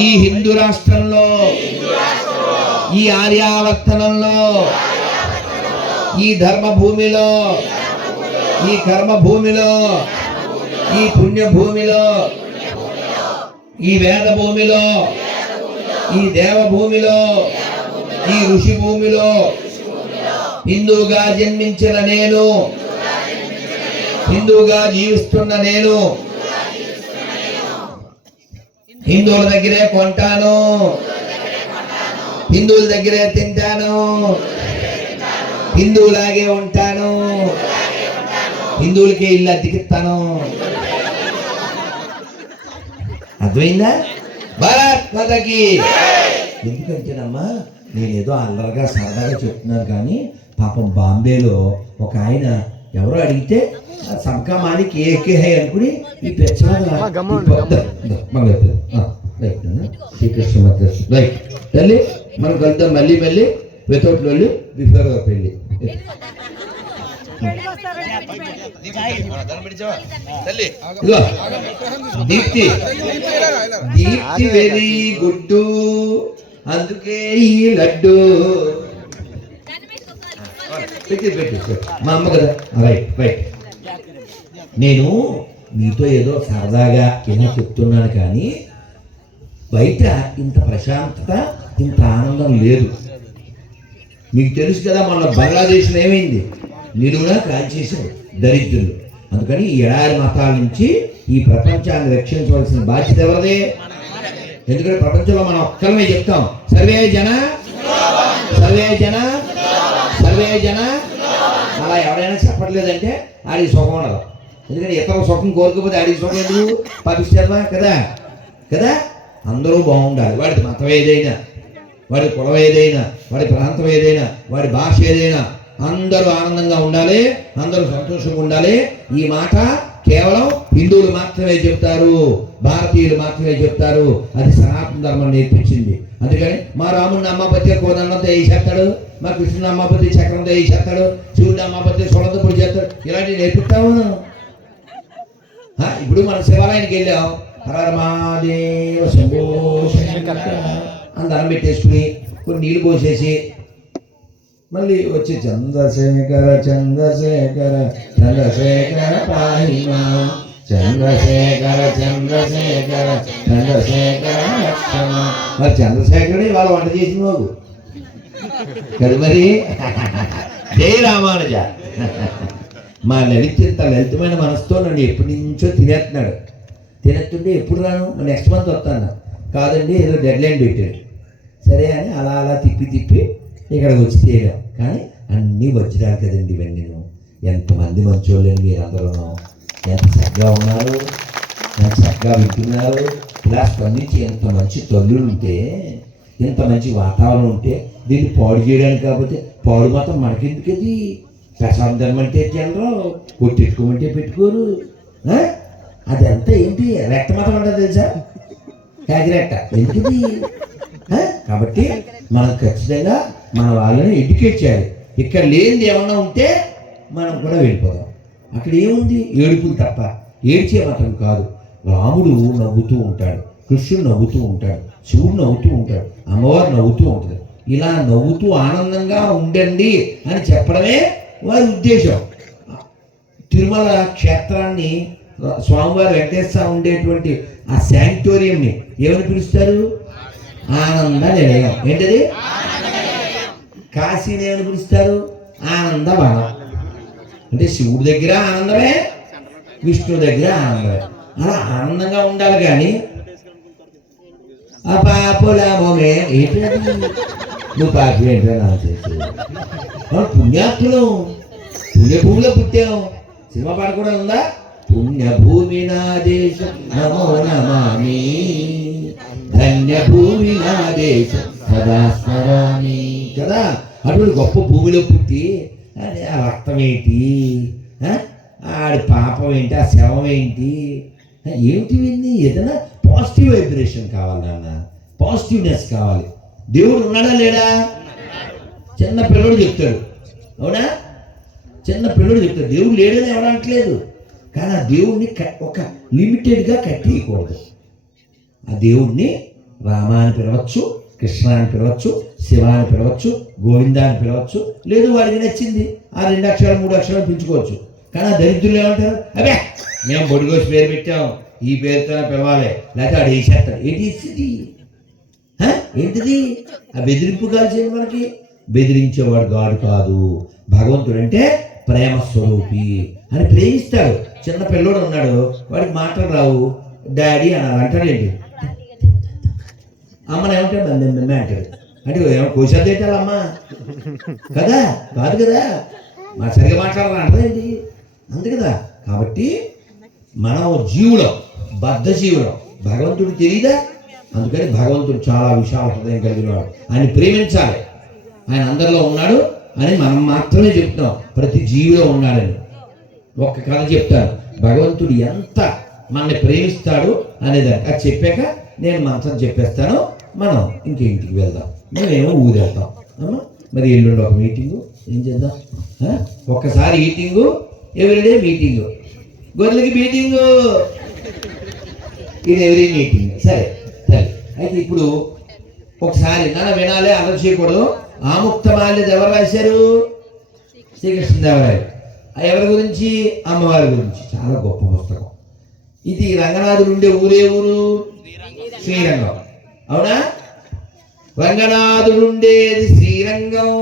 ఈ హిందూ రాష్ట్రంలో, ఈ ఆర్యావర్తనంలో, ఈ ధర్మభూమిలో, ఈ కర్మభూమిలో, ఈ పుణ్యభూమిలో, ఈ వేద భూమిలో, ఈ దేవభూమిలో, ఈ ఋషి భూమిలో హిందూగా జన్మించిన నేను, హిందూగా జీవిస్తున్న నేను హిందువుల దగ్గరే కొంటాను, హిందువుల దగ్గరే తింటాను, హిందువులాగే ఉంటాను, హిందువులకే ఇల్లు అద్దెకిస్తాను. అర్థమైందా? భారత్ మాతకి. ఎందుకంటేనమ్మా నేనేదో అల్లరిగా సరదాగా చెప్తున్నాను, కానీ పాపం బాంబేలో ఒక ఆయన ఎవరో అడిగితే సబ్కా మాలిక్ ఏకే హై అనుకుని ఈ రైట్ తల్లి మనం కలుద్దాం మళ్ళీ మళ్ళీ వితౌట్ లొల్లి బిఫోర్ పెళ్ళి. దీప్తి దీప్తి వెరీ గుడ్, అందుకే ఈ లడ్డు పెట్టి మా అమ్మ కదా. Right right. నేను మీతో ఏదో సరదాగా ఏమో చెప్తున్నాను, కానీ బయట ఇంత ప్రశాంతత, ఇంత ఆనందం లేదు. మీకు తెలుసు కదా, మొన్న బంగ్లాదేశ్లో ఏమైంది? నిలువునా కాల్చేశారు దరిద్రులు. అందుకని ఈ ఎడారి మతాల నుంచి ఈ ప్రపంచాన్ని రక్షించవలసిన బాధ్యత ఎవరిదే? ఎందుకంటే ప్రపంచంలో మనం ఒక్కరమే చెప్తాం, సర్వే జన సర్వే జన సర్వే జన. అలా ఎవరైనా చెప్పట్లేదంటే ఆడికి సుఖం ఉండదు. ఎందుకంటే ఇతర సుఖం కోరుకోకపోతే ఆడికి సుఖం ఎందుకు? పాపిస్తావా కదా కదా. అందరూ బాగుండాలి. వాడి మతం ఏదైనా, వాడి కులం ఏదైనా, వాడి ప్రాంతం ఏదైనా, వాడి భాష ఏదైనా, అందరూ ఆనందంగా ఉండాలి, అందరూ సంతోషంగా ఉండాలి. ఈ మాట కేవలం హిందువులు మాత్రమే చెప్తారు, భారతీయులు మాత్రమే చెప్తారు. అది సనాతన ధర్మం నేర్పించింది. అందుకని మా రాముడిని అమ్మపతి కోదండంతో వేసేస్తాడు, మా కృష్ణుని అమ్మపతి చక్రంతో వేసేస్తాడు, శివుడిని అమ్మపతి సొలంతో పొడి చేస్తాడు. ఇలాంటివి నేర్పిస్తాము. ఇప్పుడు మనం శివాలయానికి వెళ్ళాం, హరమాదేవ శంభో శంకర అని దండం పెట్టేసుకుని కొన్ని నీళ్ళు పోసేసి మళ్ళీ వచ్చి చంద్రశేఖర చంద్రశేఖర చంద్రశేఖర పాహిమా చంద్రశేఖర చంద్రశేఖర చంద్రశేఖర లక్ష్మణ. మరి చంద్రశేఖరుడే వాళ్ళ వంట చేసిన వాడు కదా. మరి జై రామానుజ. మా లలితమైన మనసుతో నన్ను ఎప్పటి నుంచో తినేస్తున్నాడు. తినేస్తుంటే ఎప్పుడు రాను, నెక్స్ట్ మంత్ వస్తాను. కాదండి ఏదో డెడ్ లైన్ పెట్టాడు. సరే అని అలా అలా తిప్పి తిప్పి ఇక్కడికి వచ్చి తీయడం. కానీ అన్నీ వజ్రాలు కదండి ఇవన్నీ. ఎంతమంది మంచోళ్ళండి మీరందరూ, ఎంత చక్కగా ఉన్నారు, ఎంత చక్కగా వింటున్నారు. ఇలా స్పందించి ఎంత మంచి తల్లులు ఉంటే, ఇంత మంచి వాతావరణం ఉంటే దీన్ని పాడు చేయడానికి, కాకపోతే పాడు మాత్రం మనకెందుకది? ప్రసాదం తినమంటే తినరు, కొట్టెట్టుకోమంటే పెట్టుకోరు. అదంతా ఏంటి? రెట్ట మాత్రం ఉంటుంది తెలుసా? కాకిరెట్ట ఎందుకది? కాబట్టి మనం ఖచ్చితంగా మన వాళ్ళని ఎడ్యుకేట్ చేయాలి. ఇక్కడ లేనిది ఏమన్నా ఉంటే మనం కూడా వెళ్ళిపోదాం. అక్కడ ఏముంది? ఏడుపులు తప్ప. ఏడ్చే మాత్రం కాదు. రాముడు నవ్వుతూ ఉంటాడు, కృష్ణుడు నవ్వుతూ ఉంటాడు, శివుడు నవ్వుతూ ఉంటాడు, అమ్మవారు నవ్వుతూ ఉంటుంది. ఇలా నవ్వుతూ ఆనందంగా ఉండండి అని చెప్పడమే వారి ఉద్దేశం. తిరుమల క్షేత్రాన్ని, స్వామివారి వెంకటేశ్వర ఉండేటువంటి ఆ శాంక్టోరియంని ఏమని పిలుస్తారు? ఆనంద నిలయం. ఏంటది? కాశీని ఏమని పిలుస్తారు? ఆనందవనం. అంటే శివుడి దగ్గర ఆనందమే, విష్ణువు దగ్గర ఆనందమే. అలా ఆనందంగా ఉండాలి. కానీ ఆ పాపులమే ఏంటది? నువ్వు పాపి ఏంటో నాకు తెలుసు. పుణ్యాత్ములు, పుణ్యభూమిలో పుట్టాం. సినిమా పాట కూడా ఉందా? పుణ్యభూమి నా దేశం నమో నమామి, ధన్యభూమి నా దేశం సదా స్మరామి కదా. అటువంటి గొప్ప భూమిలో పుట్టి అదే ఆ రక్తం ఏంటి, ఆడి పాపం ఏంటి, ఆ శవం ఏంటి, ఏమిటి? ఏదైనా పాజిటివ్ వైబ్రేషన్ కావాలి నాన్న, పాజిటివ్నెస్ కావాలి. దేవుడు ఉన్నాడా లేడా? చిన్న పిల్లడు చెప్తాడు, అవునా? చిన్న పిల్లడు చెప్తాడు దేవుడు లేడని ఎవడంటలేదు. కానీ ఆ దేవుడిని ఒక లిమిటెడ్గా కట్టేయకూడదు. ఆ దేవుడిని రామ అని పిలవచ్చు, కృష్ణ అని పిలవచ్చు, శివ అని పిలవచ్చు, గోవింద అని పిలవచ్చు, లేదు వాడికి నచ్చింది ఆ 2 అక్షరాలు 3 అక్షరాలు పిలుచుకోవచ్చు. కానీ ఆ దరిద్రులు ఏమంటారు, అదే మేము బొడిగోసి పేరు పెట్టాం, ఈ పేరుతోనే పిలవాలి, లేకపోతే ఆడు వేసేస్తాడు. ఏంటిది ఆ బెదిరింపు కాల్చేది? మనకి బెదిరించేవాడు గాడు కాదు. భగవంతుడు అంటే ప్రేమ స్వరూపి అని ప్రేమిస్తాడు. చిన్న పిల్లోడు ఉన్నాడు, వాడికి మాటలు రావు, డాడీ అని అంటాడు. ఏంటి అమ్మని ఏమంటాడు, మెమ్మె అంటాడు. అంటే ఏమో కోసేదేటాలమ్మ కదా, కాదు కదా, మా సరిగా మాట్లాడాలని అంటదేంటి, అంతే కదా. కాబట్టి మనం జీవులం, బద్ధ జీవులం, భగవంతుడు తెలియదా? అందుకని భగవంతుడు చాలా విశాల హృదయం కలిగిన వాడు, ఆయన ప్రేమించాలి. ఆయన అందరిలో ఉన్నాడు అని మనం మాత్రమే చెప్తున్నాం, ప్రతి జీవిలో ఉన్నాడని. ఒక్క కథ చెప్తాను, భగవంతుడు ఎంత మనల్ని ప్రేమిస్తాడు అనేదానికి. అది చెప్పాక నేను మంత్రం చెప్పేస్తాను, మనం ఇంటికి వెళ్దాం. మేమేమో ఊరెళ్తాం అమ్మా. మరి ఎల్లుండి ఒక మీటింగు, ఏం చేద్దాం? ఒక్కసారి ఈటింగు, ఎవ్రీడే మీటింగు, గొర్రెలకి మీటింగు, ఇది ఎవ్రీ మీటింగ్. సరే సరే, అయితే ఇప్పుడు ఒకసారి నన్ను వినాలి, అర్థం చేయకూడదు. ఆముక్తమాల్యద ఎవరు రాశారు? శ్రీకృష్ణదేవరాయలు. ఎవరి గురించి? అమ్మవారి గురించి. చాలా గొప్ప పుస్తకం ఇది. రంగనాథుడు ఉండే ఊరే ఊరు? శ్రీరంగం. అవునా? రంగనాథుడు ఉండేది శ్రీరంగం.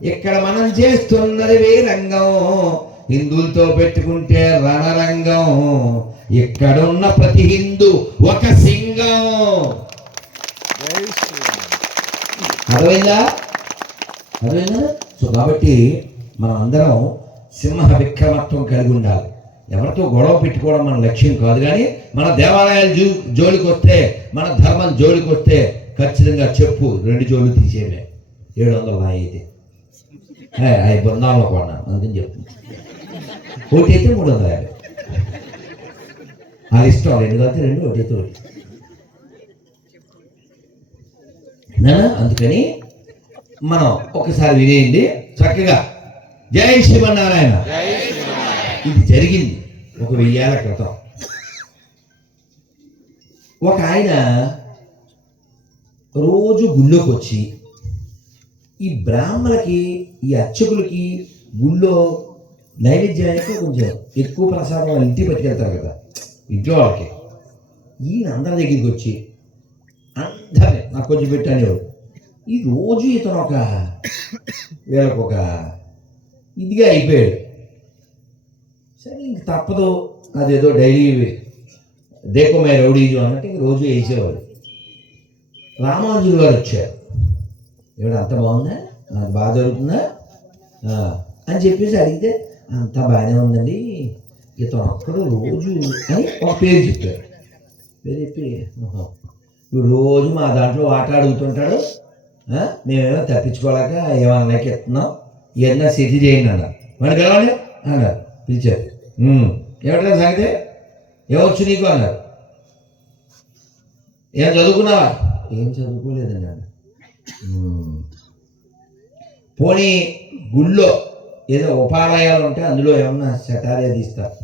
ఇక్కడ మనం చేస్తున్నది వేరంగం. హిందువులతో పెట్టుకుంటే రణరంగం. ఇక్కడున్న ప్రతి హిందూ ఒక సింగం. అర్థమైందా? సో కాబట్టి మనం అందరం సింహ విక్రమత్వం కలిగి ఉండాలి. ఎవరితో గొడవ పెట్టుకోవడం మన లక్ష్యం కాదు. కానీ మన దేవాలయాలు జోలికి వస్తే, మన ధర్మం జోలికి వస్తే ఖచ్చితంగా చెప్పు, 2 జోలు తీసేమే. 700 అయితే అవి బృందాల్లో కొన్నాను, అందుకని చెప్తుంది. ఒకటి అయితే 350. అది ఇష్టం, 2 కలితే 2, ఒకటి అయితే 1. అందుకని మనం ఒకసారి వినేయండి చక్కగా. జై శ్రీమన్నారాయణ. ఇది జరిగింది ఒక 1000 ఏళ్ల క్రితం. ఒక ఆయన రోజు గుళ్ళోకి వచ్చి ఈ బ్రాహ్మణులకి, ఈ అర్చకులకి గుళ్ళో నైవేద్యానికి కొంచెం ఎక్కువ ప్రసాదం వాళ్ళ ఇంటికి పట్టుకెళ్తారు కదా, ఇంట్లో వాళ్ళకి. ఈయన అందరి దగ్గరికి వచ్చి అందరినీ నాకు కొంచెం పెట్టానేవాడు. ఈ రోజు ఇతను ఒక వీళ్ళకు ఒక ఇదిగా అయిపోయాడు. సరే ఇంక తప్పదు, అదేదో డైలీ దేకోమే రౌడీజు అన్నట్టు ఇంక రోజు వేసేవాడు. రామానుజులు గారు వచ్చారు. ఏమిటి అంత బాగుందా, నాకు బాగా జరుగుతుందా అని చెప్పేసి అడిగితే, అంతా బాగానే ఉందండి, ఇతను ఒక్కడు రోజు అని ఒక పేరు చెప్పారు. పేరు చెప్పి, ఇప్పుడు రోజు మా దాంట్లో ఆట అడుగుతుంటాడు, మేమేమో తప్పించుకోలేక ఏమన్నా ఇస్తున్నాం, ఏదన్నా సిద్ధి చేయండి అన్నారు. మరి పిలవాలి అన్నారు. పిలిచారు. ఏమిటా సంగతి, ఏమొచ్చు నీకు అన్నారు. ఏం చదువుకున్నావా? ఏం చదువుకోలేదన్నాడు. పోనీ గుళ్ళో ఏదో ఉపాలయాలు ఉంటే అందులో ఏమన్నా శతార్య తీస్తారు,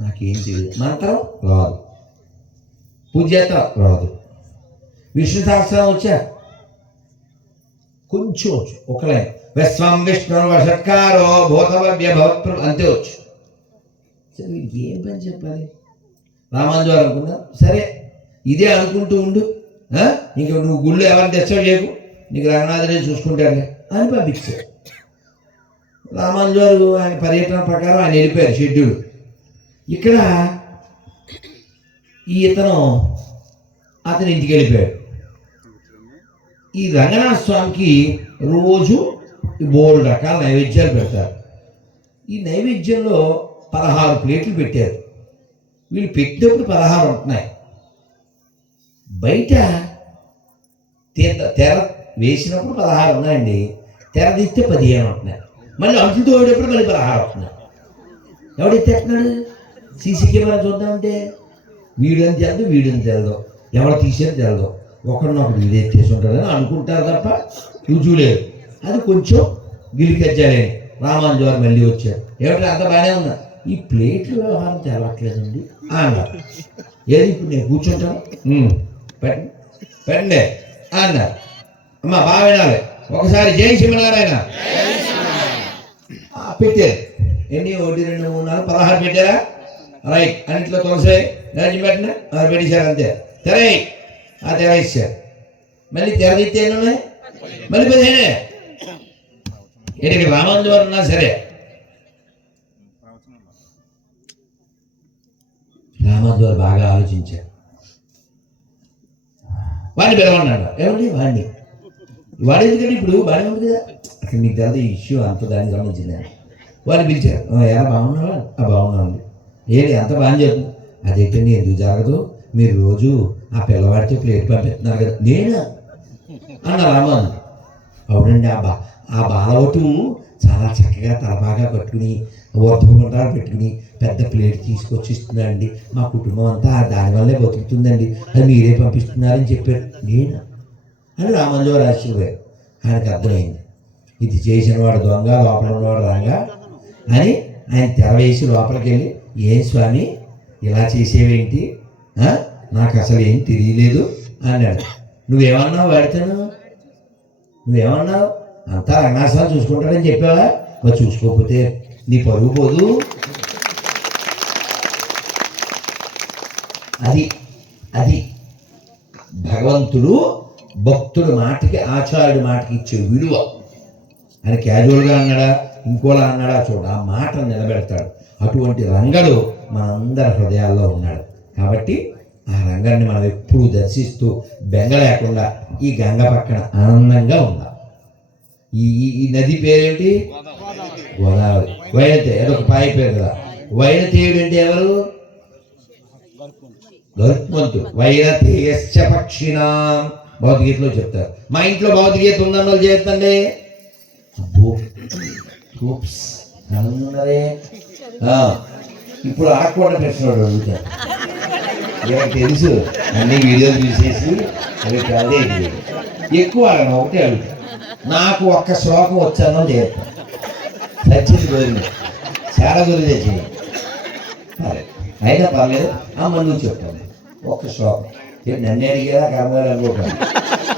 నాకేం తెలియదు. మంత్రం రాదు, పూజ్యత రాదు, విష్ణు సహస్రం వచ్చా కొంచెం వచ్చు, ఒక లైన్ విశ్వం విష్ణు వషత్కారో భూతభవ్య భవత్ప్ర అంతే వచ్చు. సరే వీడికి ఏం పని చెప్పాలి? రామానుజు అనుకున్నా, సరే ఇదే అనుకుంటూ ఉండు, ఇంక నువ్వు గుళ్ళు ఎవరిని తెచ్చావు చేయకు, నీకు రంగనాథుడే చూసుకుంటాడులే అని పంపించాడు. రామానుజు గారు ఆయన పర్యటన ప్రకారం ఆయన వెళ్ళిపోయారు షెడ్యూల్. ఇక్కడ ఈ ఇతను అతని ఇంటికి వెళ్ళిపోయాడు. ఈ రంగనాథ స్వామికి రోజు బోల్డ్ రకాల నైవేద్యాలు పెడతారు. ఈ నైవేద్యంలో 16 ప్లేట్లు పెట్టారు. వీళ్ళు పెట్టినప్పుడు 16 ఉంటున్నాయి. బయట తెర వేసినప్పుడు 16 ఉన్నాయండి, తెర తీస్తే 15 ఉంటున్నాయి. మళ్ళీ అంచులతో పోయేటప్పుడు మళ్ళీ 16 ఉంటున్నాయి. ఎవడెత్తేస్తున్నాడు? సీసీ కెమెరా చూద్దామంటే వీడిని తెలదు, వీడిని తెలదు, ఎవరు తీసేది తెలదు, ఒకరినొకరు వీడు ఎత్తేసి ఉంటారని అనుకుంటారు తప్ప రుజువు లేదు. అది కొంచెం గిలికెచ్చాలని రామానుజు గారు మళ్ళీ వచ్చారు. ఏమిటంటే అంత బాగానే ఉందా, ఈ ప్లేట్లు వ్యవహారం తెలవట్లేదండి అన్నారు. ఏది ఇప్పుడు నేను కూర్చుంటాను, పెట్టండి పెట్టండి అన్నారు. అమ్మ బాగా వినాలి, ఒకసారి జై శ్రీమన్నారాయణ పెట్టారు. ఎన్ని 1 2 3 4 16 పెట్టారా? రైట్. అన్నింటిలో తులసి రాజ్యం పెట్టిన పెట్టేశారు అంతే. తెరయి తెర ఇచ్చారు. మళ్ళీ తెర తీస్తేనే మళ్ళీ 15 ఏంటి రామందు వారు ఉన్నా సరే రామందు వారు బాగా ఆలోచించారు. వాడిని పిలవన్నాడు. ఏమండి వాడు ఎందుకంటే ఇప్పుడు బాగానే ఉంది కదా, అక్కడ మీకు తెలియదు ఈ ఇష్యూ అంత దానికి సంబంధించింది. వాడిని పిలిచారు. ఎలా బాగున్నావా? బాగున్నామండి. ఏంటి అంత బాగా చెప్తుంది? అదైతే ఎందుకు జరగదు, మీరు రోజు ఆ పిల్లవాడితో ప్లేట్ పంపిస్తున్నారు కదా. నేనా అన్న రామన్. అవునండి, ఆ బాలవటు చాలా చక్కగా తలబాగా కట్టుకుని వర్ధకుంటారు పెట్టుకుని పెద్ద ప్లేట్ తీసుకొచ్చి ఇస్తుందండి. మా కుటుంబం అంతా దానివల్లే బతుకుతుందండి, అది మీరే పంపిస్తున్నారని చెప్పారు. నేనా అని రామంజో రాసిపోయారు. ఆయనకు అర్థమైంది, ఇది చేసిన వాడు దొంగ, లోపల ఉన్నవాడు రాగా అని. ఆయన తెర వేసి లోపలికి వెళ్ళి, ఏం స్వామి ఇలా చేసేవేంటి, నాకు అసలు ఏం తెలియలేదు అన్నాడు. నువ్వేమన్నావు వాడితేను? నువ్వేమన్నావు? అంతా రంగాసాలు చూసుకుంటాడని చెప్పావా? మరి చూసుకోకపోతే నీ పరుగు పోదు. అది భగవంతుడు భక్తుడి మాటకి, ఆచార్యుడి మాటకి ఇచ్చే విలువ. ఆయన క్యాజువల్గా అన్నాడా, ఇంకోలా అన్నాడా చూడ, ఆ మాటను నిలబెడతాడు. అటువంటి రంగడు మనందరి హృదయాల్లో ఉన్నాడు. కాబట్టి ఆ రంగాన్ని మనం ఎప్పుడూ దర్శిస్తూ బెంగ లేకుండా ఈ గంగ పక్కన ఆనందంగా ఉందాం. ఈ నది పేరేంటి? గోదావరి. వైనతే అదొక పాయ పేరు కదా. వైనతేయుడు అంటే ఎవరు? గరుత్మంతుడు. వైనతేయశ్చ పక్షిణాం భగవద్గీతలో చెప్తారు. మా ఇంట్లో భగవద్గీత ఉందన్న వాళ్ళు చేస్తండి. ఇప్పుడు ఆకుండా ప్రశ్నలు అడుగుతారు. ఇవాళ తెలుసు అన్ని వీడియోలు చూసేసి అవి కాదే ఎక్కువ అడగను, ఒకటే అడుగుతాను. నాకు ఒక్క శ్లోకం వచ్చానో చేస్తాను. చచ్చింది గోరింది చాలా గురి తెచ్చింది. అయినా పర్లేదు, అమ్మ నువ్వు చెప్తాను ఒక్క శ్లోకం. నన్ను అడిగేదా కర్మగారు అనుకోకండి.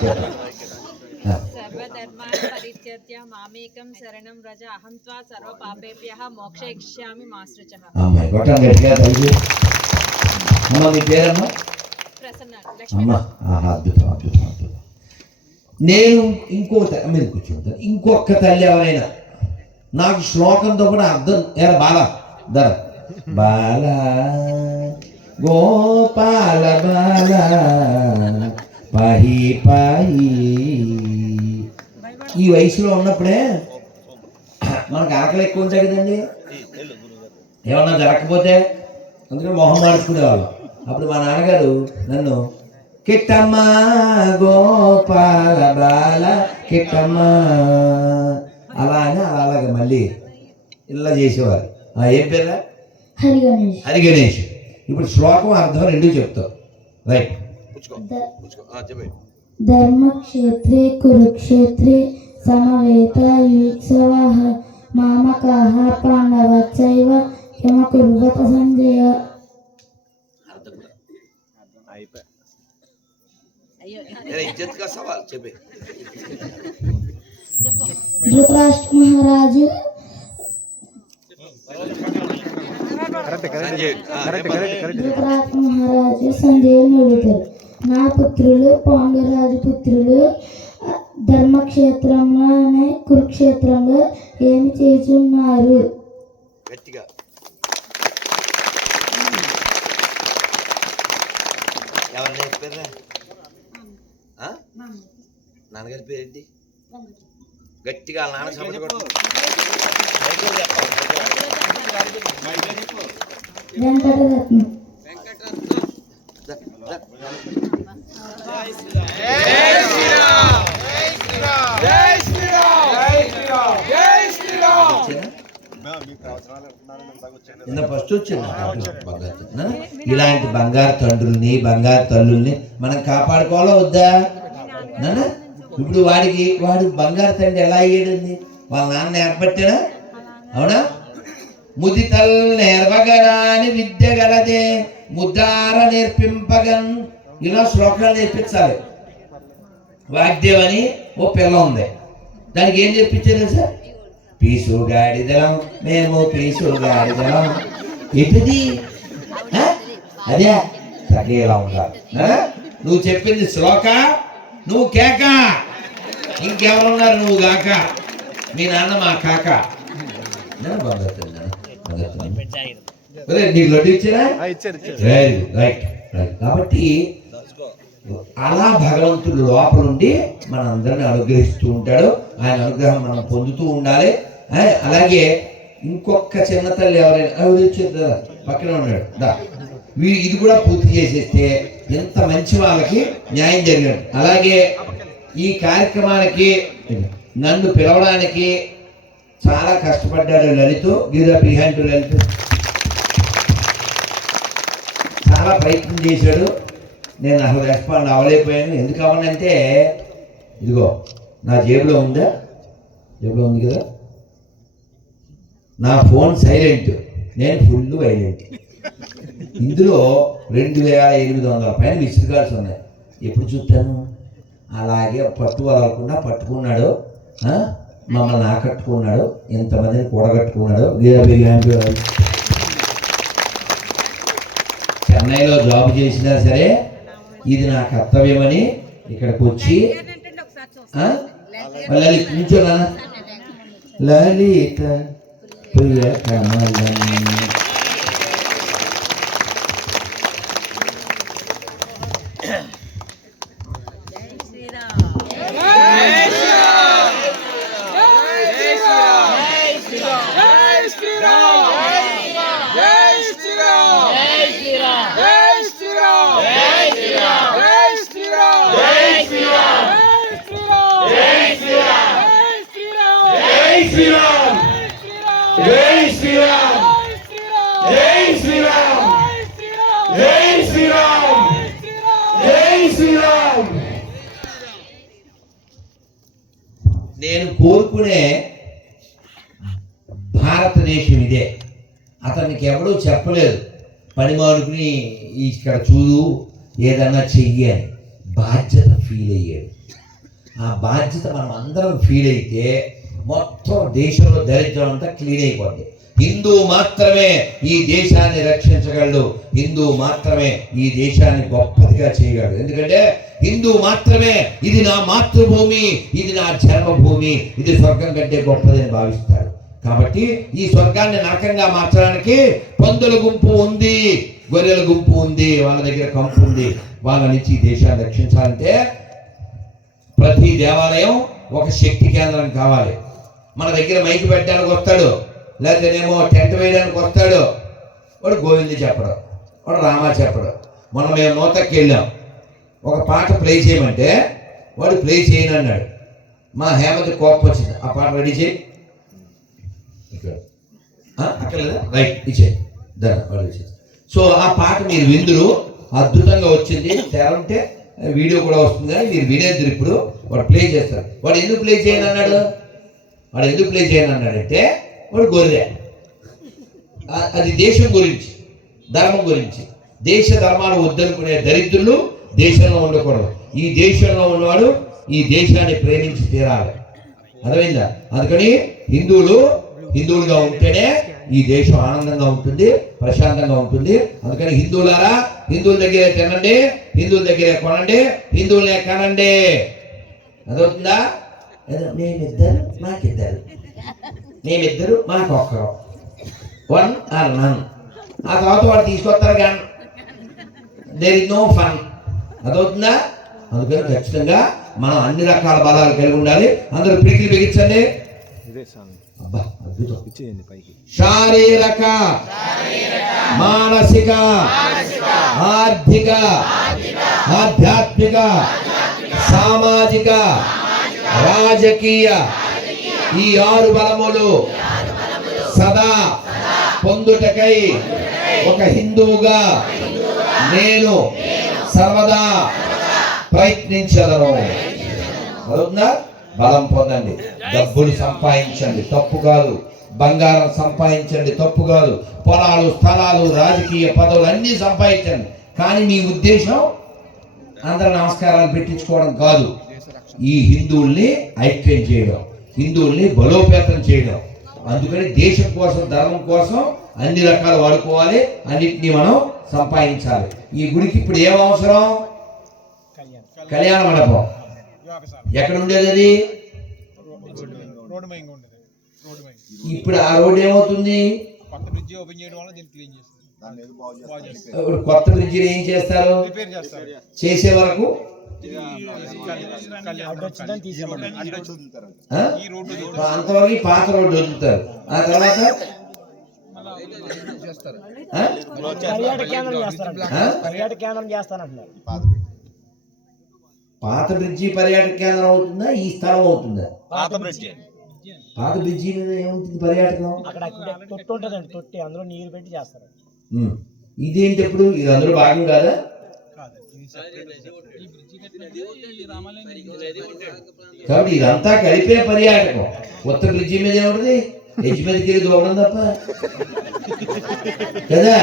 చెప్పండి. అమ్మాయి కొట్టం గట్టిగా తల్లి. అమ్మ మీ పేరమ్మా? అమ్మా, అద్భుతం అద్భుతం అద్భుతం. నేను మీరు కూర్చుంటాను. ఇంకొక తల్లి ఎవరైనా నాకు శ్లోకంతో కూడా అర్థం ఎలా బాల ధర బాల గోపాల బాల పాహి పాహి. ఈ వయసులో ఉన్నప్పుడే మనకు ఆకలి ఎక్కువ ఉంటాయి కదండి. ఏమన్నా జరగకపోతే అందుకని మొహం మార్చుకునేవాళ్ళం. అప్పుడు మా నాన్నగారు నన్ను కిట్టమ్మ గోపాల బాల కిట్టమ్మ అలా అని అలాగే మళ్ళీ ఇలా చేసేవారు. ఏం పేరా? హరి గణేష్. ఇప్పుడు శ్లోకం అర్థం రెండు చెప్తావు. రైట్. ధర్మక్షేత్రే కురుక్షేత్రే సమవేతాయుత్సవః మామకాః పాండవశ్చైవ యమకుర్వత సంజయ. ధృతరాష్ట్ర మహారాజు సంజయుని అడుగుతారు, నా పుత్రులు పాండురాజు పుత్రులు ధర్మక్షేత్రంలోనే కురుక్షేత్రంలో ఏమి చేస్తున్నారు? నాన్నగారి పేరేంటి? గట్టిగా నాన్న సపోర్ట్ కొట్టు. వెంకటరత్నం. ఫస్ట్ వచ్చింది. ఇలాంటి బంగారు తండ్రుల్ని బంగారు తల్లుల్ని మనం కాపాడుకోవాలా వద్దా? ఇప్పుడు వాడు బంగారు తండ్రి ఎలా అయ్యాడండి? వాళ్ళ నాన్న ఏర్పట్టాడా? అవునా? ముదితల్ నేర్వగరాని విద్య గలదే ముద్దార నేర్పింపగన్. ఇలా శ్లోకాలు నేర్పించాలి. వాగ్దేవ్ అని ఓ పిల్ల ఉంది. దానికి ఏం చెప్పించారు సార్? పీసు గాడిదలం మేము పీసు గాడిదలం. ఎటుది అదే తగ్గేలా ఉండాలి. నువ్వు చెప్పింది శ్లోక, నువ్వు కేక, ఇంకెవరున్నారు నువ్వు గాక, మీ నాన్న మా కాక. నీకు లడ్డు ఇచ్చారా? రైట్. కాబట్టి అలా భగవంతుడు లోపల ఉండి మన అందరిని అనుగ్రహిస్తూ ఉంటాడు. ఆయన అనుగ్రహం మనం పొందుతూ ఉండాలి. అలాగే ఇంకొక చిన్న తల్లి ఎవరైనా పక్కన ఉన్నాడు దా, ఇది కూడా పూర్తి చేసేస్తే ఎంత మంచి వాళ్ళకి న్యాయం జరిగినట్టు. అలాగే ఈ కార్యక్రమానికి నన్ను పిలవడానికి చాలా కష్టపడ్డాడు లలిత్. గిరా బిహైండ్ లలిత్ చాలా ప్రయత్నం చేశాడు. నేను అసలు రెస్పాండ్ అవ్వలేకపోయాను. ఎందుకు అవ్వనంటే ఇదిగో నా జేబులో ఉందా, జేబులో ఉంది కదా, నా ఫోన్ సైలెంట్, నేను ఫుల్ వైలెంట్. ఇందులో 2800 పైన మిస్డ్ కాల్స్ ఉన్నాయి. ఎప్పుడు చూస్తాను అలాగే పట్టుకోవాలకుండా పట్టుకున్నాడు, మమ్మల్ని ఆకట్టుకున్నాడు, ఎంతమందిని కూడగట్టుకున్నాడు. చెన్నైలో జాబ్ చేసినా సరే ఇది నా కర్తవ్యమని ఇక్కడికి వచ్చి లలిత కూర్చోనా, లలిత ప్రియ కమలం నేను కోరుకునే భారతదేశం ఇదే. అతనికి ఎవడూ చెప్పలేదు పని మానుకుని ఇక్కడ చూడు ఏదన్నా చెయ్యి అని. బాధ్యత ఫీల్ అయ్యాడు. ఆ బాధ్యత మనం అందరం ఫీల్ అయితే మొత్తం దేశంలో దరిద్రం అంతా క్లీన్ అయిపోద్ది. హిందూ మాత్రమే ఈ దేశాన్ని రక్షించగలడు. హిందూ మాత్రమే ఈ దేశాన్ని గొప్పదిగా చేయగలడు. ఎందుకంటే హిందూ మాత్రమే ఇది నా మాతృభూమి, ఇది నా జన్మభూమి, ఇది స్వర్గం కంటే గొప్పదని భావిస్తాడు. కాబట్టి ఈ స్వర్గాన్ని నరకంగా మార్చడానికి పందుల గుంపు ఉంది, గొర్రెల గుంపు ఉంది, వాళ్ళ దగ్గర కంపు ఉంది. వాళ్ళ నుంచి ఈ దేశాన్ని రక్షించాలంటే ప్రతి దేవాలయం ఒక శక్తి కేంద్రం కావాలి. మన దగ్గర మైకి పెట్టడానికి వస్తాడు, లేకపోతేనేమో టెంట్ వేయడానికి వస్తాడు, వాడు గోవింది చెప్పడు, వాడు రామా చెప్పడు. మొన్న మేము నూతకి వెళ్ళాం, ఒక పాట ప్లే చేయమంటే వాడు ప్లే చేయను అన్నాడు. మా హేమంత్ కోపం వచ్చింది, ఆ పాట రెడీ చేయి అక్కడ లేదా, రైట్ ఇచ్చే దాన్ని. సో ఆ పాట మీరు విందురు, అద్భుతంగా వచ్చింది. తెరంటే వీడియో కూడా వస్తుంది కానీ మీరు వినేద్దరు. ఇప్పుడు వాడు ప్లే చేస్తారు. వాడు ఎందుకు ప్లే చేయను అన్నాడు? వాడు ఎందుకు ప్లే చేయను అన్నాడంటే వాడు గొర్రె. అది దేశం గురించి, ధర్మం గురించి. దేశ ధర్మాలు వద్దనుకునే దరిద్రులు దేశంలో ఉండకూడదు. ఈ దేశంలో ఉన్నవాడు ఈ దేశాన్ని ప్రేమించి తీరాలి. అర్థమైందా? అందుకని హిందువులుగా ఉంటేనే ఈ దేశం ఆనందంగా ఉంటుంది, ప్రశాంతంగా ఉంటుంది. అందుకని హిందువులారా, హిందువుల దగ్గరే తినండి, హిందువుల దగ్గరే కొనండి, హిందువులనే కనండి. అదవుతుందా? మేమిద్దరు మాకిద్దరు, మేమిద్దరు మాకొక్కరు, వన్ ఆర్ నన్. ఆ తర్వాత వాడు తీసుకొస్తారు కానీ దేర్ ఇస్ నో ఫన్. అదవుతుందా? అందుకని ఖచ్చితంగా మనం అన్ని రకాల బలాలు కలిగి ఉండాలి. అందరూ పిడికిలు బిగించండి. శారీరక, మానసిక, ఆర్థిక, ఆధ్యాత్మిక, సామాజిక, రాజకీయ ఈ 6 బలములు సదా పొందుటకై ఒక హిందువుగా నేను సర్వదా ప్రయత్నించదను. అవుతుందా? బలం పొందండి, డబ్బులు సంపాదించండి, తప్పు కాదు. బంగారం సంపాదించండి, తప్పు కాదు. పొలాలు, స్థలాలు, రాజకీయ పదవులు అన్నీ సంపాదించండి. కానీ మీ ఉద్దేశం అందరూ నమస్కారాలు పెట్టించుకోవడం కాదు. ఈ హిందువుల్ని ఐక్యం చేయడం, హిందువుల్ని బలోపేతం చేయడం. అందుకని దేశం కోసం, ధర్మం కోసం అన్ని రకాలు వాడుకోవాలి, అన్నిటినీ మనం సంపాదించాలి. ఈ గుడికి ఇప్పుడు ఏం అవసరం? కళ్యాణ మండపం. ఎక్కడ ఉండేది అది? ఇప్పుడు ఆ రోడ్డు ఏమవుతుంది? ఇప్పుడు కొత్త బ్రిడ్జిని ఏం చేస్తారు? చేసే వరకు అంతవరకు పాత రోడ్డు వదులుతారు. ఆ తర్వాత పాత బ్రిడ్జి పర్యాటక కేంద్రం అవుతుందా? ఈ స్థలం అవుతుందా? పాత బ్రిడ్జి మీద ఏముంటుంది పర్యాటకం? తొట్టి అందులో నీరు పెట్టి చేస్తారు. ఇదేంటి ఇప్పుడు? ఇది అందులో భాగం కాదా? కాబట్టి ఇదంతా కలిపే పర్యాటకం. కొత్త బ్రిడ్జి మీద ఏముంటుంది? హెచ్ మీదకి వెళ్ళి దూకడం తప్ప కదా.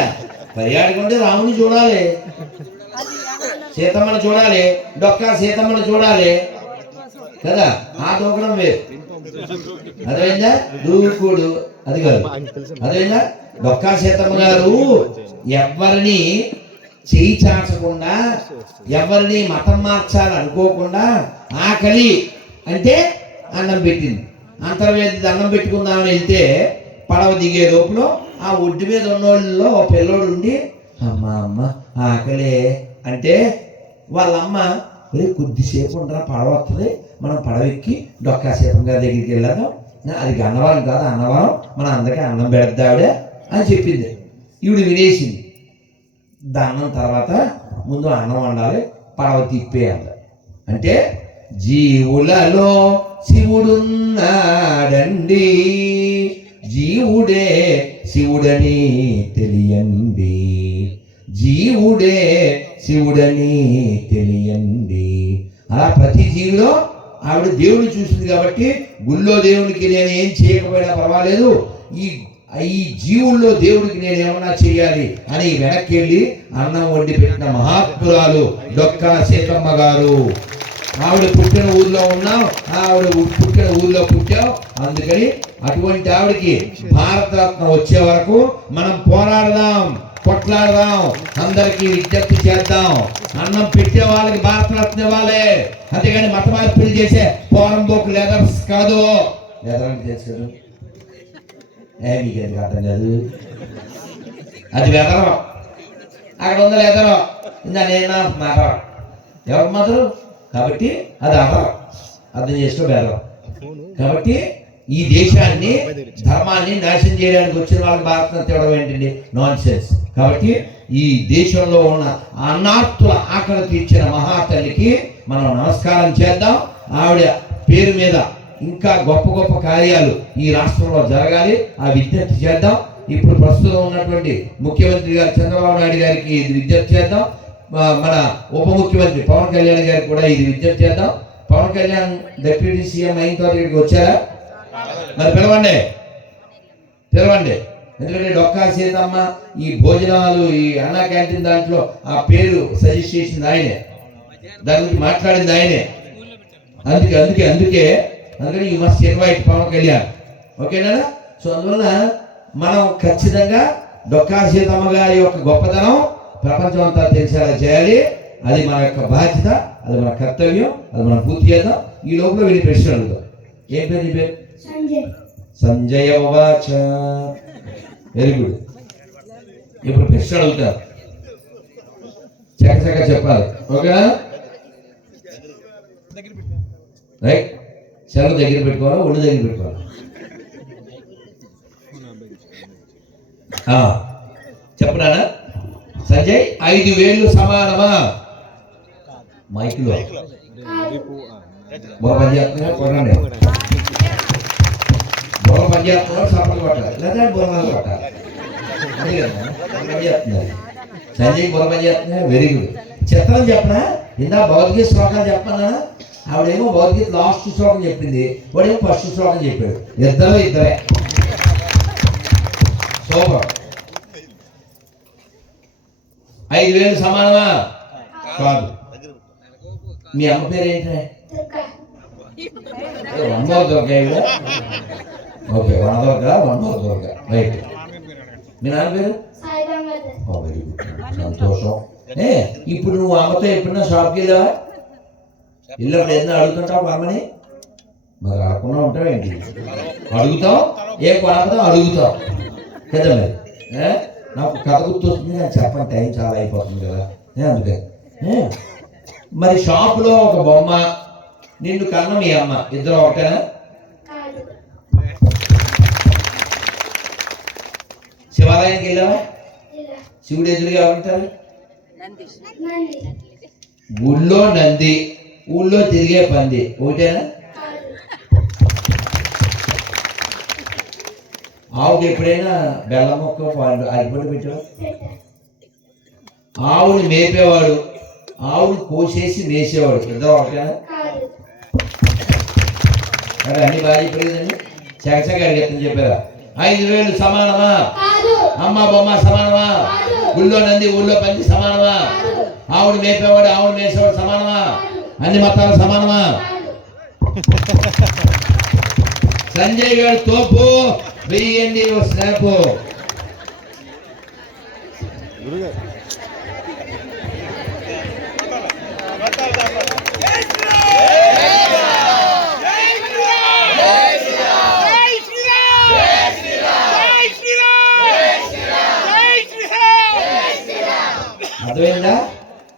పర్యాటకం అంటే రాముని చూడాలి, సీతమ్మని చూడాలి, డొక్కా సీతమ్మని చూడాలి కదా. ఆ దూకడం వేరు. అదేందా దూకుడు అది కాదు. అదేందా డొక్కా సీతమ్మ గారు ఎవరిని చేయి చాచకుండా, ఎవరిని మతం మార్చాలనుకోకుండా ఆకలి అంటే అన్నం పెట్టింది. అంతర్వేది అన్నం పెట్టుకుందామని వెళ్తే పడవ దిగే లోపల ఆ ఒడ్డు మీద ఉన్నోళ్ళలో ఒక పిల్లోడు ఉండి అమ్మ ఆకలే అంటే వాళ్ళమ్మ కొద్దిసేపు ఉండరా, పడవ వస్తుంది, మనం పడవ ఎక్కి డొక్కా సీతమ్మ గారి దగ్గరికి వెళ్ళాము, అది గన్నవరం కాదు అన్నవరం, మన అందరికీ అన్నం పెడతావిడే అని చెప్పింది. ఈవిడ వినేసింది. దానం తర్వాత ముందు అన్నం వండాలి, పడవ తిప్పేయాలి. అంటే జీవులలో శివుడున్నాడండి, జీవుడే శివుడని తెలియండి, జీవుడే శివుడని తెలియండి. అలా ప్రతి జీవిలో ఆవిడ దేవుడిని చూసింది కాబట్టి గుళ్ళో దేవుడికి నేను ఏం చేయకపోయినా పర్వాలేదు, ఈ జీవుల్లో దేవుడికి నేను ఏమన్నా చేయాలి అని వెనక్కి వెళ్ళి అన్నం వండి పెట్టిన మహాత్మురాలు డొక్కా సీతమ్మ గారు. ఆవిడ పుట్టిన ఊర్లో ఉన్నాం, ఆవిడ పుట్టిన ఊర్లో పుట్టాం. అందుకని అటువంటి ఆవిడకి భారతరత్న వచ్చే వరకు మనం పోరాడదాం, కొట్లాడదాం, అందరికీ విజ్ఞప్తి చేద్దాం. అన్నం పెట్టే వాళ్ళకి భారతరత్న ఇవ్వాలి, అంతేగాని మత మార్పిడి చేసే పోరంబోకు లెదర్స్ కాదు. లెదర్ అంటే చేస్తారు మీకు ఎందుకు అర్థం కాదు? అది వెదరం, అక్కడ ఉంది లెదరం, నేను మాట ఎవరు మాత్రం కాబట్టి అది అర్థం చేసుకో బెదరం. కాబట్టి ఈ దేశాన్ని, ధర్మాన్ని నాశనం చేయడానికి వచ్చిన వాళ్ళకి భారతరత్న ఇవ్వడం ఏంటండి? Non sense. కాబట్టి ఈ దేశంలో ఉన్న అన్నార్తుల ఆకలి తీర్చిన మహాతల్లికి మనం నమస్కారం చేద్దాం. ఆవిడ పేరు మీద ఇంకా గొప్ప గొప్ప కార్యాలు ఈ రాష్ట్రంలో జరగాలి, ఆ విజ్ఞప్తి చేద్దాం. ఇప్పుడు ప్రస్తుతం ఉన్నటువంటి ముఖ్యమంత్రి గారు చంద్రబాబు నాయుడు గారికి ఇది విజ్ఞప్తి చేద్దాం. మన ఉప ముఖ్యమంత్రి పవన్ కళ్యాణ్ గారికి కూడా ఇది విజ్ఞప్తి చేద్దాం. పవన్ కళ్యాణ్ డిప్యూటీ సీఎం అయిన తర్వాత ఇక్కడికి వచ్చారా? మరి పిలవండి. ఎందుకంటే డొక్కా సీతమ్మ ఈ భోజనాలు, ఈ అన్నా క్యాంటీన్ దాంట్లో ఆ పేరు సజెస్ట్ చేసింది ఆయనే, దాని గురించి మాట్లాడింది ఆయనే. అందుకే you must invite Pawan Kalyan. ఓకేనా? సో అందువల్ల మనం ఖచ్చితంగా డొక్కా సీతమ్మ గారి యొక్క గొప్పతనం ప్రపంచం అంతా తెలిసేలా చేయాలి. అది మన యొక్క బాధ్యత, అది మన కర్తవ్యం, అది మనం పూర్తి చేద్దాం. ఈ లోపల వీరి ప్రశ్న అడుగుతాం. ఏం పేరు నీ పేరు? సంజయ ఉవాచ. Very good. ఇప్పుడు ప్రశ్న అడుగుతారు, చక్కచక్క చెప్పాలి. ఓకేనా? రైట్. చెరువు దగ్గర పెట్టుకోవాలి, ఒళ్ళు దగ్గర పెట్టుకోవాలి. చెప్పనా సంజయ్? 5 వేళ్ళు సమానమా? మైకులో బుర్ర పనిచేస్తున్నా కొనండి, బుర్ర పనిచేస్తున్నా సపలు కొట్టాలి, లేదా బుర్ర కొట్టాలి. సంజయ్ బుర్ర పనిచేస్తున్నా. Very good. చిత్రం చెప్పనా? ఇందా భగవద్గీత శ్లోకాలు చెప్పనా? ఆవిడేమో భగవద్గీత లాస్ట్ శ్లోకం చెప్పింది, వాడేమో ఫస్ట్ శ్లోకం చెప్పాడు. ఇద్దరే సూపర్. 5 వేలు సమానమా? కాదు. మీ అమ్మ పేరు ఏంటి? వనదోర దుర్గ. ఓకే, వనదోర దుర్గ, రైట్. మీ నాన్న పేరు? వెరీ గుడ్, సంతోషం. ఇప్పుడు నువ్వు అమ్మతో ఎప్పుడన్నా షాప్కి వెళ్ళావా? వెళ్ళినప్పుడు ఏదైనా అడుగుతుంటావు అమ్మని? మరి రాకుండా ఉంటావేంటి? అడుగుతావు, ఏ కొనపదో అడుగుతావు కదా. మరి నాకు కథ గుర్తొస్తుంది, నేను చెప్పండి, టైం చాలా అయిపోతుంది కదా అందుకని. మరి షాపులో ఒక బొమ్మ, నిన్ను కన్న మీ అమ్మ, ఇద్దరు ఒకటేనా? శివాలయానికి వెళ్ళావా? శివుడు ఎదురుగా ఉంటారు. గుళ్ళో నంది, ఊళ్ళో తిరిగే పంది, ఒకటేనా? ఆవుకి ఎప్పుడైనా బెల్లం మొక్క అరిపొడి పెట్టావా? ఆవుని మేపేవాడు, ఆవుని కోసేసి మేసేవాడు, ఇద్దరు ఒకటేనా? అంటే అన్ని బాగా చెప్పలేదండి. చకచక అడిగేదని చెప్పారా? 5,000 సమానమా? అమ్మ బొమ్మ సమానమా? గుళ్ళో నంది ఊళ్ళో పంది సమానమా? ఆవుడు మేపేవాడు ఆవుడు మేసేవాడు సమానమా? అన్ని మతాలు సమానమా? సంజయ్ గారు తోపు, వెయ్యండి స్నాపు.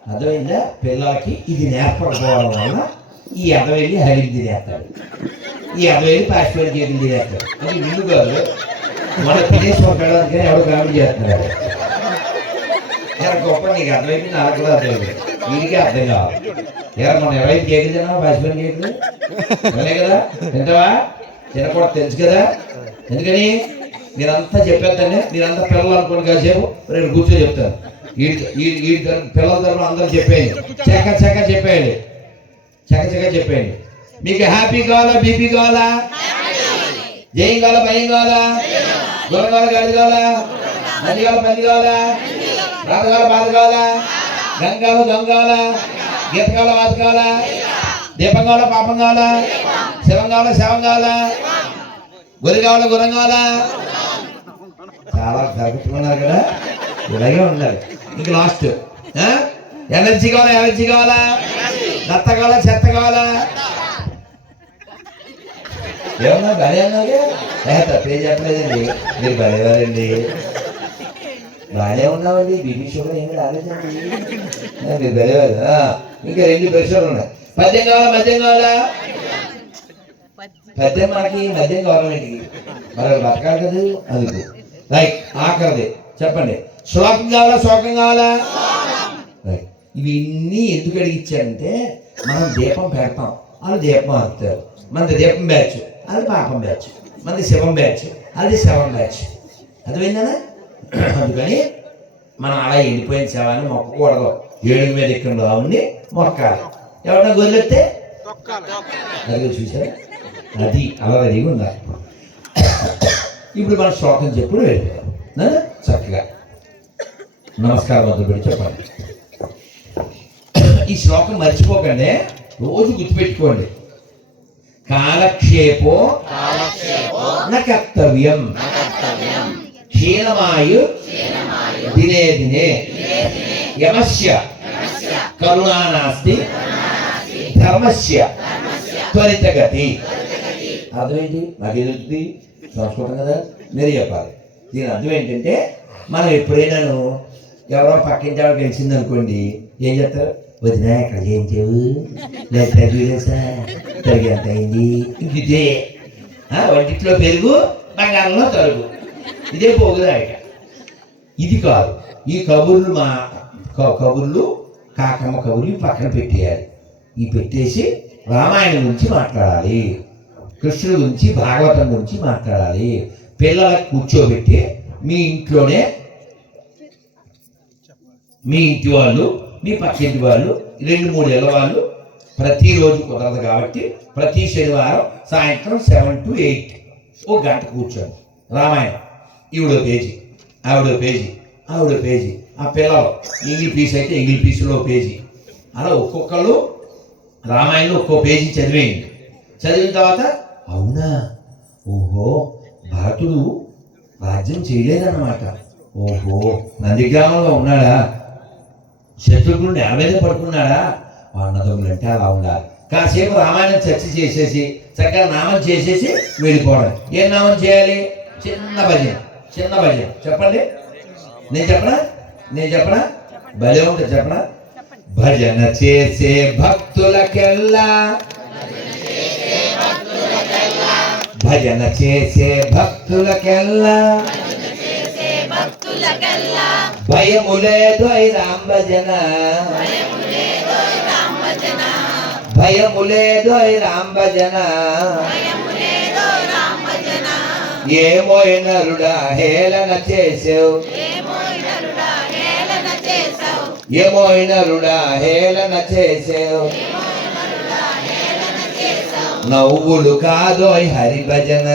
అర్థమైందా? పిల్లలకి ఇది నేర్పకపోవడం వల్ల ఈ అర్థమైంది హరిని తినేస్తాడు, ఈ అర్థమైంది పాస్పోర్ట్ చేతులు తినేస్తాడు. అది నిన్ను కాదు, మన తినేశ్వర పిల్లలకి ఎవరు కామెడీ చేస్తున్నాడు. గొప్ప నీకు అర్థమైంది, నాకు కూడా అర్థమైంది, వీడికి అర్థం కావాలి. మనం ఎవరైతే కేకులు తిన్నావా? పాస్పోర్ట్ కేకులు అదే కదా, తింటావా? తినకూడదు తెలుసు కదా. ఎందుకని? మీరంతా చెప్పేస్తానే, మీరంతా పిల్లలు అనుకోండి, కాసేపు రేపు కూర్చొని చెప్తాను. పిల్లల తరఫున అందరూ చెప్పేయండి, చక్క చెప్పేయండి, చక్క చెప్పేయండి. మీకు హ్యాపీ కావాలా, బీపీ కావాలా, జయం కావాలా, భయం కావాలా, గురం కావాలా, గడి కావాలా, నంది కావాలా, పంది కావాలా, రాత కావాలా, బాధ కావాలా, గంగ కావాలా, దొంగ కావాలా, గీత కావాలా, వాత కావాలా, దీపం కావాలా, పాపం కావాలా, శివం కావాలా, శవం కావాలా, గురి కావాలా, గురం కావాలా. చాలా జరుగుతున్నారు కదా, ఇలాగే ఉండాలి. ఇంక లాస్ట్ ఎనర్జీ కావాలా, దత్త కావాలా, చెత్త కావాలా? ఏమన్నా భలే అన్నాగే, తప్పే చెప్పలేదండి, మీరు భలేవారండి, బాగానే ఉన్నామండి. బీపీ షుగర్ ఏమి రాలేదండి, మీరు భలేవారు. ఇంకా 2 ప్రశ్నలు ఉన్నాయి. పద్యం కావాలా, మద్యం కావాలా? పద్యం మనకి, మద్యం గవర్నమెంట్కి, మరి బతకాలి కదా అందుకు. రైట్, ఆఖరిది చెప్పండి. శ్లోకం కావాలా, శోకం కావాలా? రైట్. ఇవన్నీ ఎందుకు అడిగించారంటే, మనం దీపం పెడతాం, వాళ్ళు దీపం ఆపుతారు. మనది దీపం బ్యాచ్, అది పాపం బ్యాచ్, మనది శివం బ్యాచ్, అది శవం బ్యాచ్. అర్థమైందా? అందుకని మనం అలా ఎండిపోయిన శవాన్ని మొక్కకూడదు, ఏడుగు మీద ఎక్కడ రావుని మొక్కాలి. ఎవరైనా గొర్రెత్తే అది చూసారా, అది అలా రెడీగా ఉండాలి. ఇప్పుడు మన శ్లోకం చెప్పుడు వెళ్ళిపోతాం చక్కగా. నమస్కారం మొదలు పెట్టి చెప్పండి. ఈ శ్లోకం మర్చిపోకండి, రోజు గుర్తుపెట్టుకోండి. కాలక్షేపో న కర్తవ్యం, క్షీణమాయు దినే దినే, యమస్య కరుణానాస్తి ధర్మస్య త్వరితగతి. అర్థమేంటి? నాకు ఎదుగుతుంది సంస్కృతం కదా, మీరు చెప్పాలి. దీని అర్థం ఏంటంటే, మనం ఎప్పుడైనాను ఎవరో పక్కింటి ఆవిడ గెలిచింది అనుకోండి, ఏం చెప్తారు? వదిన ఎక్కడ చేయించావు, లేదా తరిగి ఎంత అయింది, ఇదే వంటిట్లో పెరుగు, బంగారంలో తరుగు, ఇదే పోగుదా. ఇది కాదు, ఈ కబుర్లు కబుర్లు కాకమ్మ కబుర్లు పక్కన పెట్టేయాలి. ఈ పెట్టేసి రామాయణం గురించి మాట్లాడాలి, కృష్ణుడి గురించి, భాగవతం గురించి మాట్లాడాలి. పిల్లలకు కూర్చోబెట్టి మీ ఇంట్లోనే, మీ ఇంటి వాళ్ళు, మీ పక్కింటి వాళ్ళు, 2-3 ఏళ్ళ వాళ్ళు, ప్రతిరోజు కుదరదు కాబట్టి ప్రతి శనివారం సాయంత్రం 7 to 8 1 గంట కూర్చోండి. రామాయణం ఈవిడో పేజీ, ఆవిడో పేజీ, ఆవిడో పేజీ, ఆ పిల్లలు ఇంగ్లీష్ పీస్ అయితే ఇంగ్లీష్ పీసులో పేజీ, అలా ఒక్కొక్కరు రామాయణం ఒక్కో పేజీ చదివేయండి. చదివిన తర్వాత అవునా, ఓహో భరతుడు రాజ్యం చేయలేదన్నమాట, ఓహో నందిగ్రామంలో ఉన్నాడా, శత్రుఘ్నుడు నేల మీద పడుకున్నాడా, అన్నదమ్ములు అంటే అలా ఉండాలి. కాసేపు రామాయణం చర్చ చేసేసి చక్కగా నామం చేసేసి వెళ్ళిపోవడం. ఏం నామం చేయాలి? చిన్న భజన, చిన్న భజన చెప్పండి. నేను చెప్పనా భలే ఉంటుంది చెప్పనా. భజన చేసే భక్తులకెల్లా, భజన చేసే భక్తులకెల్లా భయము లేదు రామ భజన, భయము లేదు రామ భజన. ఏమో నరుడా హేళన చేసావు, ఏమో నరుడా హేళన చేసావు, నవ్వులు కాదోయ్ హరి భజన,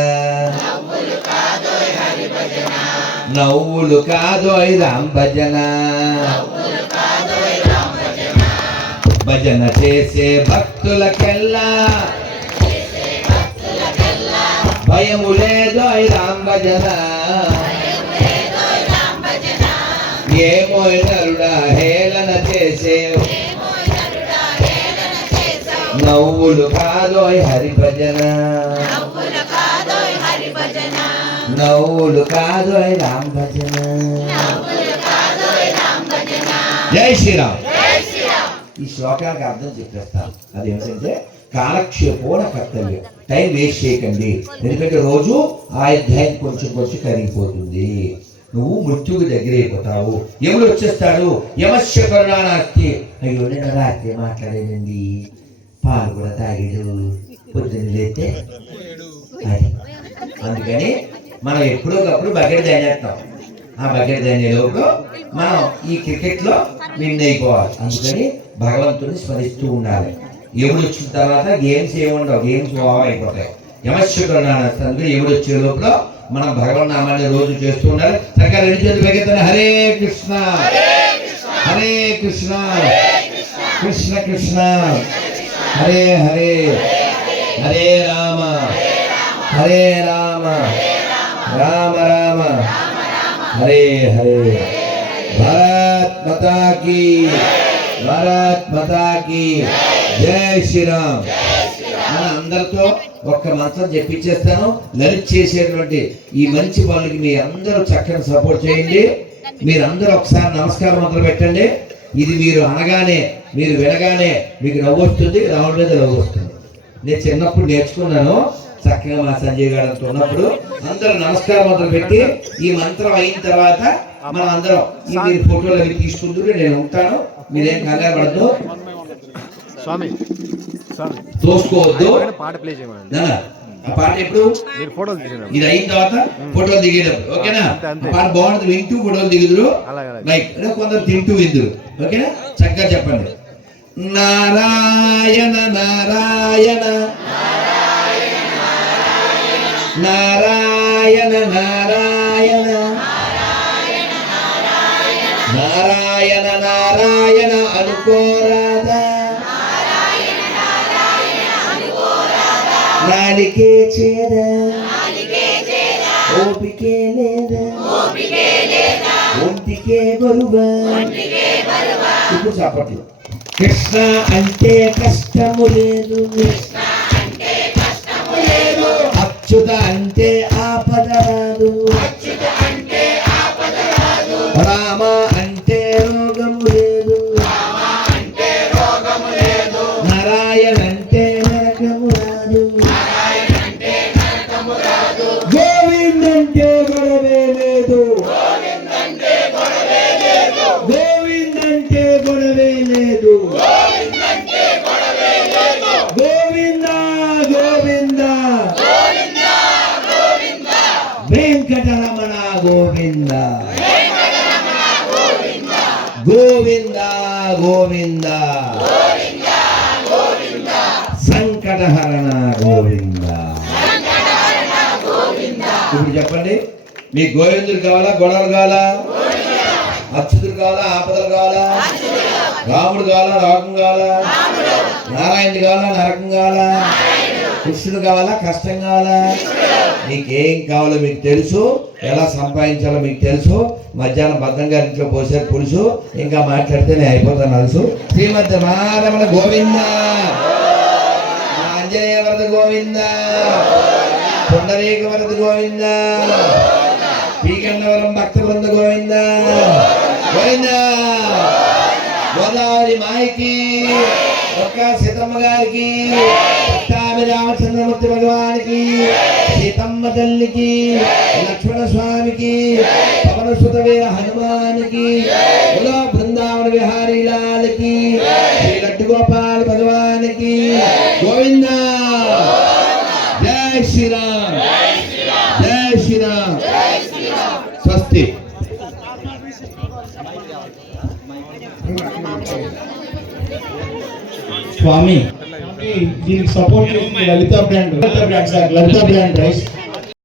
నవ్వులు కాదోయ్ రామ భజన. భజన చేసే భక్తులకెల్లా భయము లేదోయ్ రామ భజన. ఏమో నరుడా హేళన చేసేవు, నవ్వులు కాదోయ్ హరి భజన, నవ్వులు కాదోయ్ రామ భజన. జై శ్రీరామ్. ఈ శ్లోకాలకు అర్థం చెప్పేస్తాను. అదేమిటంటే కాలక్షేపోన కర్తవ్యం, టైం వేస్ట్ చేయకండి. ఎందుకంటే రోజు ఆ అధ్యాయం కొంచెం కొంచెం కరిగిపోతుంది. నువ్వు మృత్యువుకి దగ్గర అయిపోతావు. ఎవరు వచ్చేస్తాడు? యమస్య కరుణానాస్తి. అయ్యో నేను రాత్రి మాట్లాడేనండి, పాలు కూడా తాగాడు, పొద్దున్న లేతే అది. అందుకని మనం ఎప్పుడోకప్పుడు బకెట్ తాగేస్తాం. ఆ బకెట్ తాగే లోపల మనం ఈ క్రికెట్లో విన్ అయిపోవాలి. అందుకని భగవంతుని స్మరిస్తూ ఉండాలి. ఎవడు వచ్చిన తర్వాత గేమ్స్ ఏముండవు, గేమ్స్ ఓవర్ అయిపోతాయి. యమస్య కరుణానాస్తి. అందుకని ఎవడు వచ్చే లోపల మనం భగవన్ నామాన్ని రోజు చేస్తూ ఉండాలి. చక్కగా రెండు చేతులు పైకెత్తండి. హరే కృష్ణ హరే కృష్ణ కృష్ణ కృష్ణ హరే హరే, హరే రామ హరే రామ రామ రామ హరే హరే. భారత్ మాతా కీ, భారత్ మాతా కీ జై శ్రీరామ్. మన అందరితో ఒక్క మంత్రం చెప్పించేస్తాను. లలిత్ చేసేటువంటి ఈ మంచి పనులకి మీ అందరూ చక్కని సపోర్ట్ చేయండి. మీరందరూ ఒకసారి నమస్కారం మంత్రం పెట్టండి. ఇది మీరు అనగానే, మీరు వినగానే మీకు నవ్వు వస్తుంది, రావడం మీద నవ్వు వస్తుంది. నేను చిన్నప్పుడు నేర్చుకున్నాను. చక్కగా మా సంజయ్ గారితో ఉన్నప్పుడు అందరూ నమస్కారం మంత్రం పెట్టి ఈ మంత్రం అయిన తర్వాత మనం అందరం ఈ మీరు ఫోటోలు అవి తీసుకుంటూ నేను ఉంటాను. మీరేం కంగారు పడద్దు, తోసుకోవద్దు. పాట ప్లే చేయమని. ఆ పాట ఎప్పుడు ఇది అయిన తర్వాత ఫోటోలు దిగేటప్పుడు, ఓకేనా? పాట బాగుంటుంది, వింటూ ఫోటోలు దిగుదురు. లైక్ కొందరు తింటూ విందురు, ఓకేనా? చక్కగా చెప్పండి. నారాయణ నారాయణ నారాయణ నారాయణ నారాయణ నారాయణ అనుకోరాదా, నాలికే చేద ఓపికే లేదా, ఒంటికే బరువా. ఇప్పుడు చెప్పట్లు. కృష్ణ అంటే కష్టము లేదు, అచ్యుత అంటే ఆపద రాదు, రామ అంటే రోగము లేదు, నారాయణ అంటే నరకము రాదు, గోవింద్ అంటే గొడవే లేదు, గోవింద్ అంటే గొడవే లేదు, గోవింద గోవింద వెంకటరమణ గోవింద గోవింద గోవింద సంకటహరణ గోవింద. ఇప్పుడు చెప్పండి, మీకు గోవిందుడు కావాలా, గొడవలు కావాలా, అచ్యుతుడు కావాలా, ఆపదలు కావాలా, రాముడు కావాలా రాగం కావాలా నారాయణుడు కావాలా నరకం కావాలా కృష్ణుడు కావాలా కష్టం కావాలా నీకేం కావాలో మీకు తెలుసు ఎలా సంపాదించాలో మీకు తెలుసు మధ్యాహ్నం భద్రంగా ఇంట్లో పోసారు పులుసు ఇంకా మాట్లాడితే నేను అయిపోతాను తెలుసు శ్రీమద్ రమణ గోవింద ఆంజనేయ వరద గోవింద పుండరీక వరద గోవింద శ్రీకండవరం భక్త బృంద గోవింద గోవింద గోదావరి మాయకి ఒక్క సీతమ్మ గారికి పట్టాభి రామచంద్రమూర్తి భగవానికి సీతమ్మ తల్లికి లక్ష్మణ స్వామికి పవన సుత వీర హనుమానికి ఉలో బృందావన విహారీ లాలకి శ్రీ లడ్డు గోపాల భగవానికి గోవింద జై శ్రీరామ్ జై శ్రీరామ్ స్వస్తి స్వామి దీనికి సపోర్ట్ చేస్తుంది లలిత బ్రాండ్ రైస్